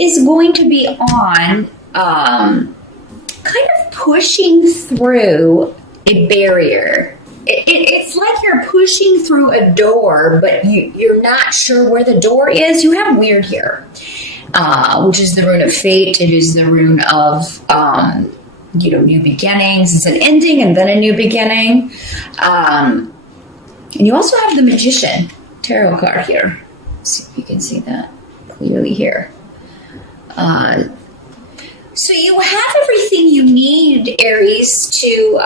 is going to be on kind of pushing through a barrier. It's like you're pushing through a door, but you're not sure where the door is. You have weird here, which is the rune of fate. It is the rune of, new beginnings. It's an ending and then a new beginning. And you also have the Magician tarot card here. Let's see if you can see that clearly here. So you have everything you need, Aries, to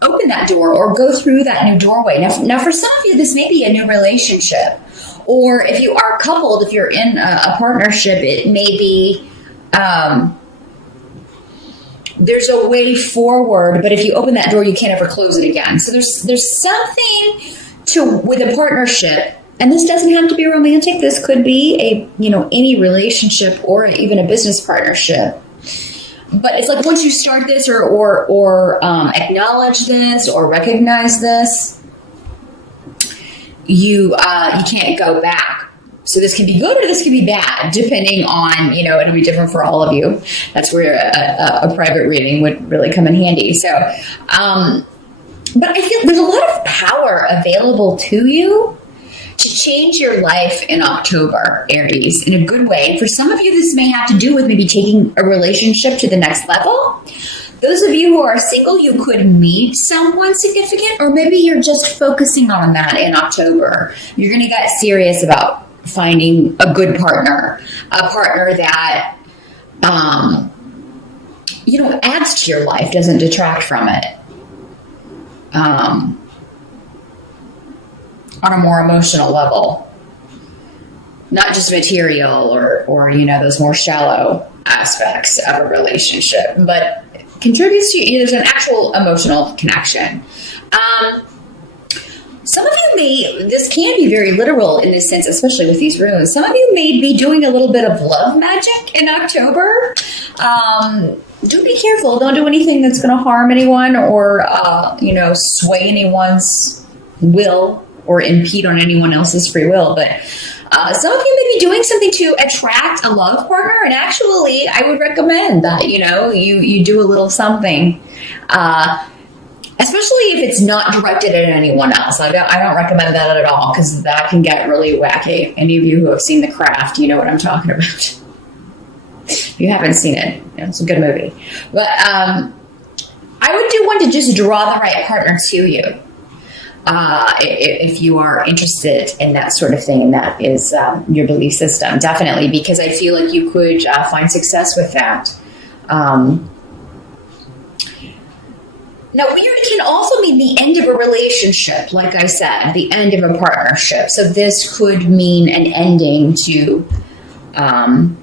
open that door or go through that new doorway. Now, for some of you, this may be a new relationship. Or if you are coupled, if you're in a partnership, it may be there's a way forward, but if you open that door, you can't ever close it again. So there's something with a partnership. And this doesn't have to be romantic. This could be any relationship or even a business partnership. But it's like once you start this or acknowledge this or recognize this, you can't go back. So this can be good or this can be bad, depending on, it'll be different for all of you. That's where a private reading would really come in handy. So, but I feel there's a lot of power available to you to change your life in October, Aries, in a good way. And for some of you, this may have to do with maybe taking a relationship to the next level. Those of you who are single, you could meet someone significant, or maybe you're just focusing on that in October. You're going to get serious about finding a good partner, a partner that, adds to your life, doesn't detract from it. On a more emotional level, not just material or those more shallow aspects of a relationship, but contributes to there's an actual emotional connection. Some of you this can be very literal in this sense, especially with these runes. Some of you may be doing a little bit of love magic in October. Do be careful. Don't do anything that's going to harm anyone or, sway anyone's will or impede on anyone else's free will. But some of you may be doing something to attract a love partner. And actually, I would recommend that, you do a little something, especially if it's not directed at anyone else. I don't recommend that at all because that can get really wacky. Any of you who have seen The Craft, you know what I'm talking about. If you haven't seen it, it's a good movie. But I would do one to just draw the right partner to you. If you are interested in that sort of thing, and that is your belief system, definitely, because I feel like you could find success with that. Now, weird can also mean the end of a relationship, like I said, the end of a partnership. So this could mean an ending to, again,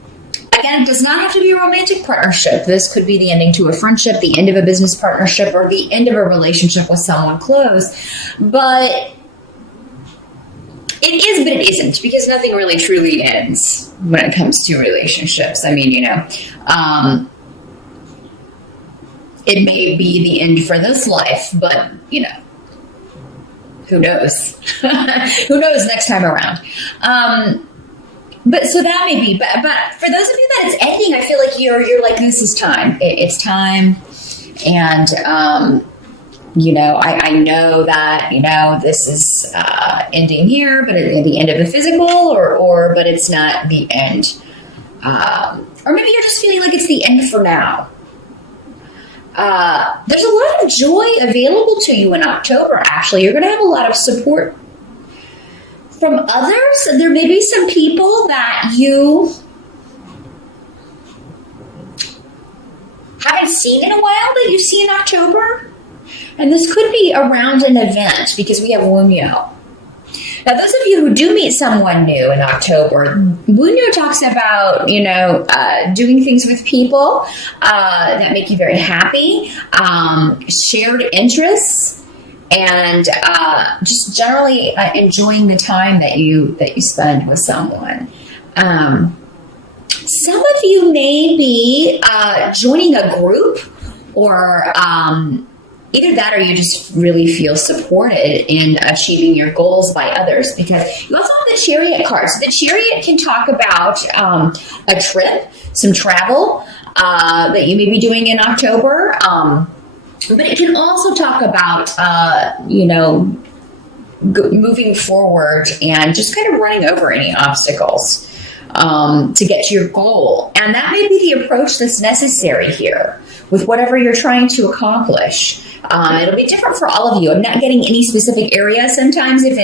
it does not have to be a romantic partnership. This could be the ending to a friendship, the end of a business partnership, or the end of a relationship with someone close. But it is, but it isn't, because nothing really truly ends when it comes to relationships. I mean, it may be the end for this life, but, who knows? Who knows next time around? But so that may be, but for those of you that it's ending, I feel like you're like, this is time. It's time. And, I know that, this is ending here, but at the end of the physical but it's not the end. Or maybe you're just feeling like it's the end for now. There's a lot of joy available to you in October, actually. You're going to have a lot of support from others. There may be some people that you haven't seen in a while that you see in October. And this could be around an event because we have Wunyo. Now, those of you who do meet someone new in October, Wunyo talks about, doing things with people that make you very happy, shared interests, and just generally enjoying the time that you spend with someone. Some of you may be joining a group or either that, or you just really feel supported in achieving your goals by others, because you also have the Chariot card. So the Chariot can talk about a trip, some travel that you may be doing in October. But it can also talk about, moving forward and just kind of running over any obstacles to get to your goal. And that may be the approach that's necessary here with whatever you're trying to accomplish. It'll be different for all of you. I'm not getting any specific area. Sometimes if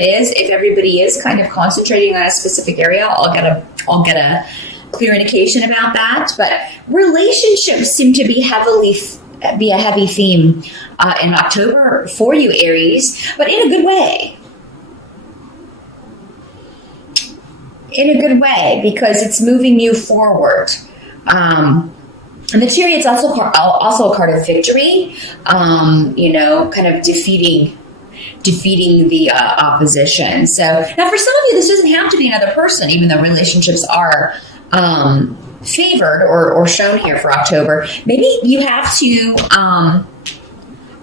everybody is kind of concentrating on a specific area, I'll get a clear indication about that. But relationships seem to be a heavy theme in October for you, Aries, but in a good way. In a good way, because it's moving you forward. And the Chariot's also a card of victory, kind of defeating the opposition. So now for some of you, this doesn't have to be another person, even though relationships are favored or shown here for October. Maybe you have to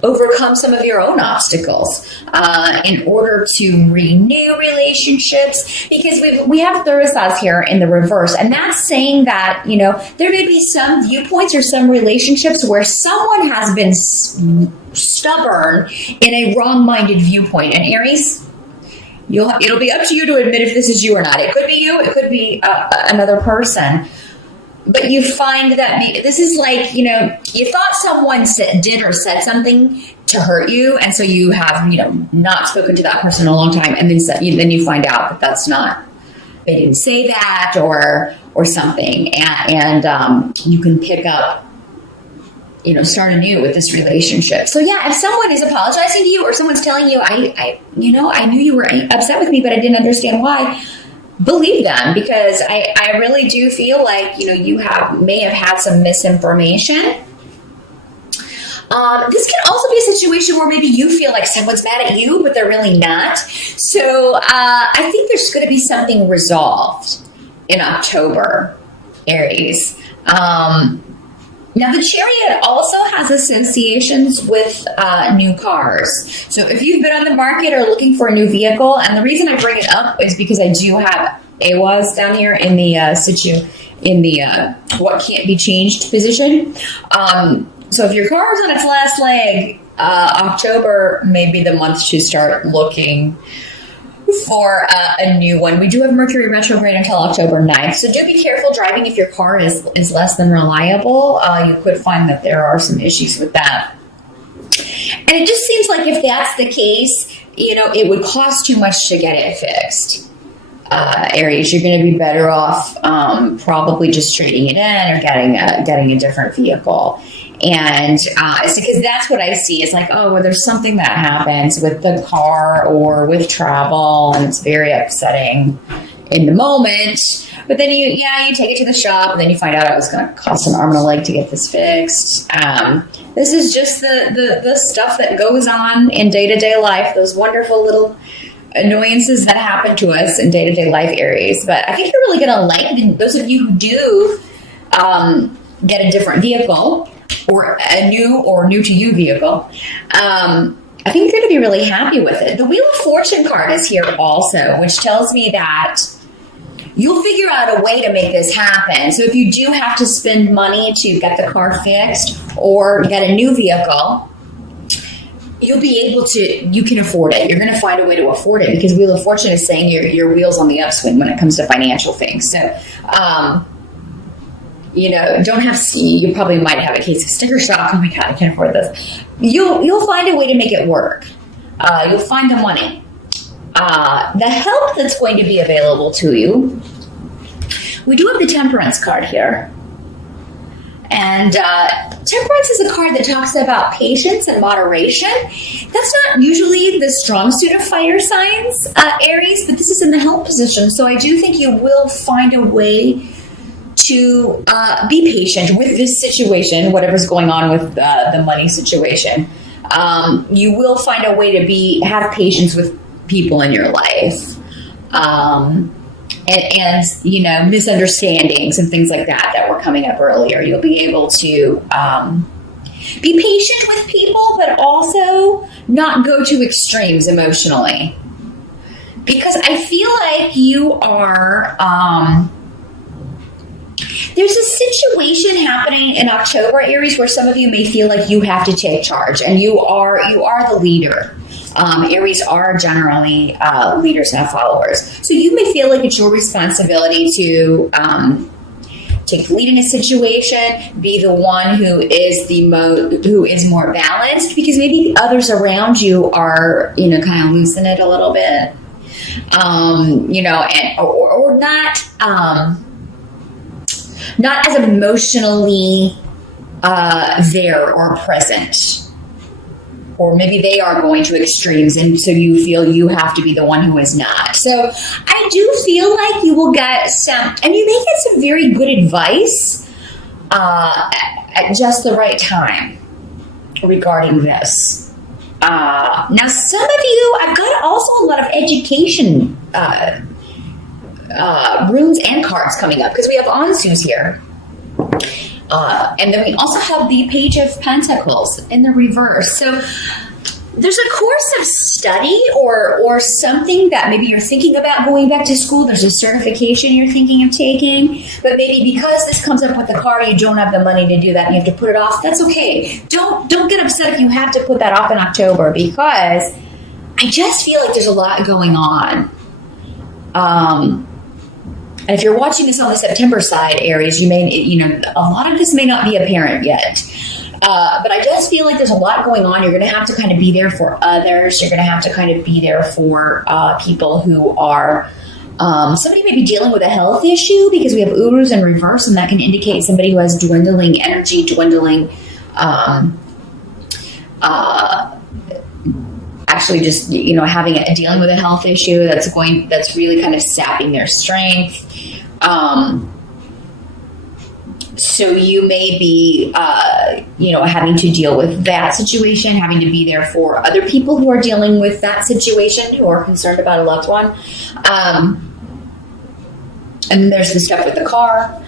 overcome some of your own obstacles in order to renew relationships, because we have Thursday here in the reverse, and that's saying that there may be some viewpoints or some relationships where someone has been stubborn in a wrong-minded viewpoint. And Aries, it'll be up to you to admit if this is you or not. It could be you, it could be another person. But you find that this is like, you thought someone did or said something to hurt you, and so you have, not spoken to that person in a long time, and then you find out that that's not, they didn't say that or something, and you can pick up, start anew with this relationship. So yeah, if someone is apologizing to you, or someone's telling you, I knew you were upset with me, but I didn't understand why. Believe them, because I really do feel like, you may have had some misinformation. This can also be a situation where maybe you feel like someone's mad at you, but they're really not. So I think there's going to be something resolved in October, Aries. Now, the Chariot also has associations with new cars. So if you've been on the market or looking for a new vehicle, and the reason I bring it up is because I do have AWAS down here in the what can't be changed position. So if your car is on its last leg, October may be the month to start looking for a new one. We do have Mercury retrograde until October 9th, so do be careful driving if your car is less than reliable. You could find that there are some issues with that. And it just seems like if that's the case, it would cost too much to get it fixed. Aries, you're going to be better off probably just trading it in or getting a different vehicle. And it's because that's what I see. It's like, there's something that happens with the car or with travel, and it's very upsetting in the moment. But then you take it to the shop, and then you find out it was going to cost an arm and a leg to get this fixed. This is just the stuff that goes on in day-to-day life, those wonderful little annoyances that happen to us in day-to-day life, Aries. But I think you're really going to like those of you who do get a different vehicle, or a new to you vehicle. I think you're going to be really happy with it. The Wheel of Fortune card is here also, which tells me that you'll figure out a way to make this happen. So if you do have to spend money to get the car fixed or get a new vehicle, you'll be able to, you can afford it. You're going to find a way to afford it, because Wheel of Fortune is saying your wheel's on the upswing when it comes to financial things. So, you probably might have a case of sticker shock. Oh my God, I can't afford this. You'll find a way to make it work. You'll find the money. The help that's going to be available to you. We do have the Temperance card here. And Temperance is a card that talks about patience and moderation. That's not usually the strong suit of fire signs, Aries, but this is in the help position. So I do think you will find a way to be patient with this situation, whatever's going on with the money situation. You will find a way to have patience with people in your life, and misunderstandings and things like that were coming up earlier. You'll be able to Be patient with people, but also not go to extremes emotionally. Because I feel like you are, there's a situation happening in October, Aries, where some of you may feel like you have to take charge, and you are the leader. Aries are generally leaders and followers. So you may feel like it's your responsibility to take the lead in a situation, be the one who is more balanced, because maybe the others around you are, kind of losing it a little bit, or not as emotionally there or present. Or maybe they are going to extremes, and so you feel you have to be the one who is not. So I do feel like you will get some, and you may get some very good advice at just the right time regarding this. Now, some of you, I've got also a lot of education runes and cards coming up, because we have Ansus here. And then we also have the Page of Pentacles in the reverse. So there's a course of study or something that maybe you're thinking about going back to school. There's a certification you're thinking of taking, but maybe because this comes up with the car, you don't have the money to do that and you have to put it off. That's okay. Don't get upset if you have to put that off in October, because I just feel like there's a lot going on. And if you're watching this on the September side, Aries, you may, a lot of this may not be apparent yet. But I just feel like there's a lot going on. You're going to have to kind of be there for others. You're going to have to kind of be there for people who are, somebody may be dealing with a health issue, because we have Urus in reverse, and that can indicate somebody who has dwindling energy, actually just, dealing with a health issue that's really kind of sapping their strength. So you may be, having to deal with that situation, having to be there for other people who are dealing with that situation, who are concerned about a loved one. And then there's the stuff with the car.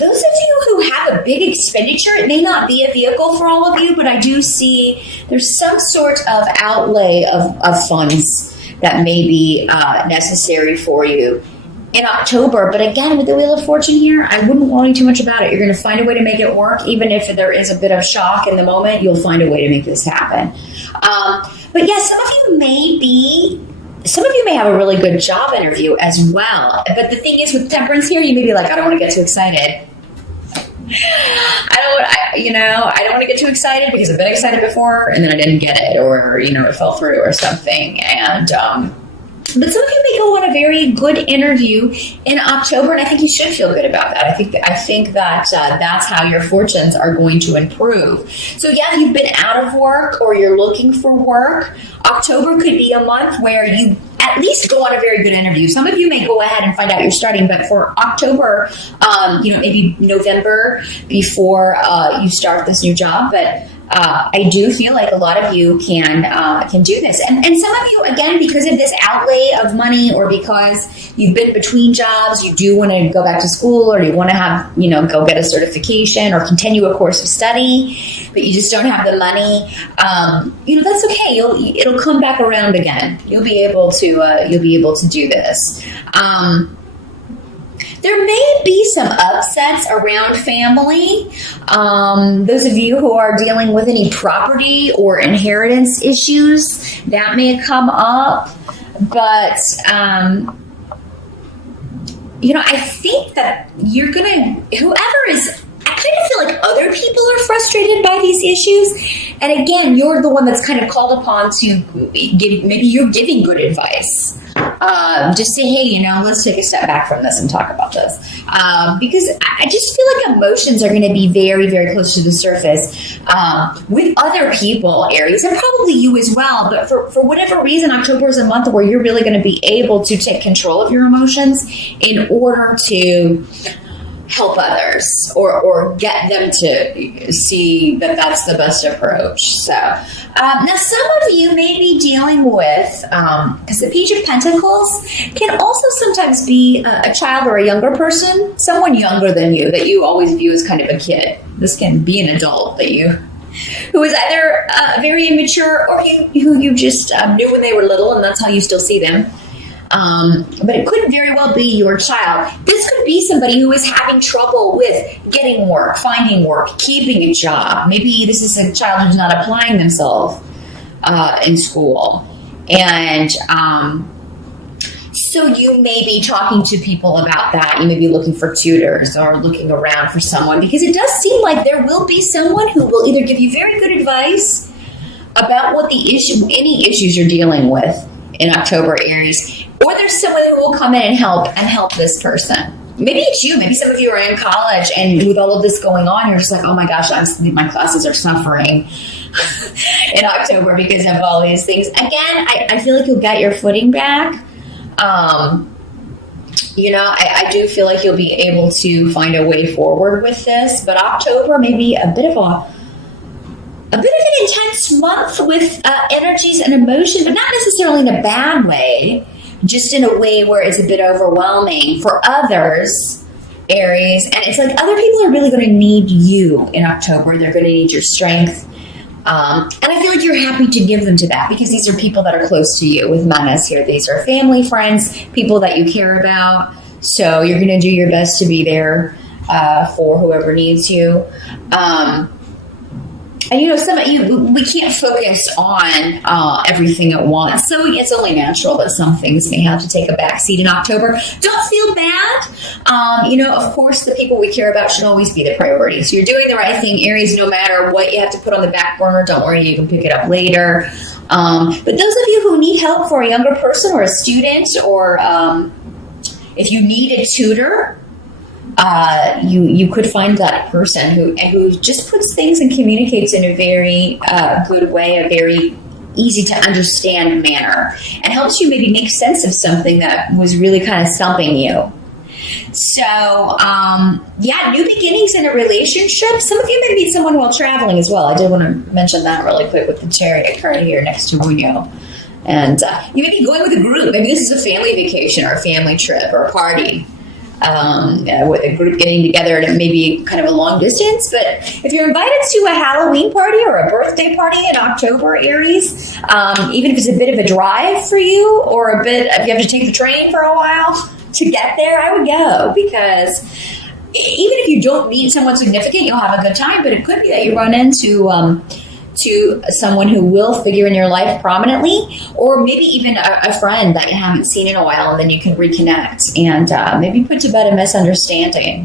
Those of you who have a big expenditure, it may not be a vehicle for all of you, but I do see there's some sort of outlay of funds that may be necessary for you in October. But again, with the Wheel of Fortune here, I wouldn't worry too much about it. You're going to find a way to make it work. Even if there is a bit of shock in the moment, you'll find a way to make this happen. But yes, some of you may have a really good job interview as well. But the thing is, with Temperance here, you may be like, I don't want to get too excited. I don't want to get too excited, because I've been excited before and then I didn't get it, or, it fell through or something. And, but some of you may go on a very good interview in October, and I think you should feel good about that. I think that that's how your fortunes are going to improve. So yeah, if you've been out of work or you're looking for work, October could be a month where you at least go on a very good interview. Some of you may go ahead and find out you're starting, but for October, maybe November before you start this new job. But I do feel like a lot of you can do this. And some of you, again, because of this outlay of money, or because you've been between jobs, you do want to go back to school, or you want to have, go get a certification or continue a course of study, but you just don't have the money. That's okay. It'll come back around again. You'll be able to do this. There may be some upsets around family. Those of you who are dealing with any property or inheritance issues, that may come up. But, I think that whoever is, I kind of feel like other people are frustrated by these issues. And again, you're the one that's kind of called upon to maybe you're giving good advice. Just say, hey, let's take a step back from this and talk about this. Because I just feel like emotions are going to be very, very close to the surface with other people, Aries, and probably you as well. But for whatever reason, October is a month where you're really going to be able to take control of your emotions in order to help others or get them to see that that's the best approach. So now some of you may be dealing with, because the Page of Pentacles can also sometimes be a child or a younger person, someone younger than you that you always view as kind of a kid. This can be an adult that you, who is either very immature or who you just knew when they were little and that's how you still see them. But it could very well be your child. This could be somebody who is having trouble with getting work, finding work, keeping a job. Maybe this is a child who's not applying themselves in school. And so you may be talking to people about that. You may be looking for tutors or looking around for someone, because it does seem like there will be someone who will either give you very good advice about what any issues you're dealing with in October, Aries, or there's someone who will come in and help this person. Maybe it's you. Maybe some of you are in college, and with all of this going on, you're just like, oh my gosh, my classes are suffering in October because of all these things. Again, I feel like you'll get your footing back. I do feel like you'll be able to find a way forward with this, but October may be a bit of an intense month with energies and emotion, but not necessarily in a bad way, just in a way where it's a bit overwhelming for others, Aries. And it's like other people are really going to need you in October. They're going to need your strength. And I feel like you're happy to give them to that, because these are people that are close to you with Manas here. These are family, friends, people that you care about. So you're going to do your best to be there for whoever needs you. And some of you, we can't focus on everything at once. So it's only natural that some things may have to take a backseat in October. Don't feel bad. Of course, the people we care about should always be the priority. So you're doing the right thing, Aries, no matter what you have to put on the back burner. Don't worry, you can pick it up later. But those of you who need help for a younger person or a student, or if you need a tutor, you could find that person who just puts things and communicates in a very good way, a very easy to understand manner, and helps you maybe make sense of something that was really kind of stumping you. So, new beginnings in a relationship. Some of you may meet someone while traveling as well. I did want to mention that really quick with the Chariot card here next to Muño. And you may be going with a group. Maybe this is a family vacation or a family trip or a party. With a group getting together, and it may be kind of a long distance. But if you're invited to a Halloween party or a birthday party in October, Aries, even if it's a bit of a drive for you, or if you have to take the train for a while to get there, I would go, because even if you don't meet someone significant, you'll have a good time. But it could be that you run into to someone who will figure in your life prominently, or maybe even a friend that you haven't seen in a while, and then you can reconnect and maybe put to bed a misunderstanding.